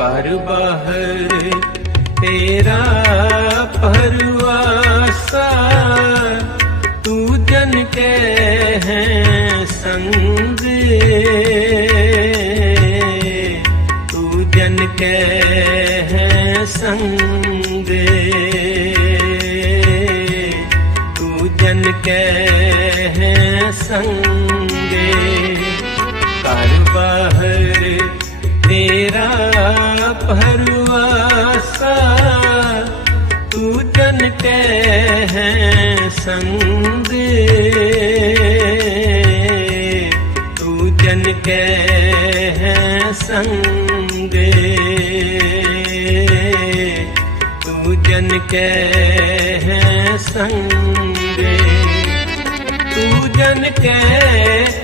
कर बाहर तेरा परवासा तू जन के हैं संग। तू जन के हैं संग। तू जन के हैं संगे। परवासा तू जन के हैं संग तू जन के हैं संग तू जन के हैं संग तू जन के हैं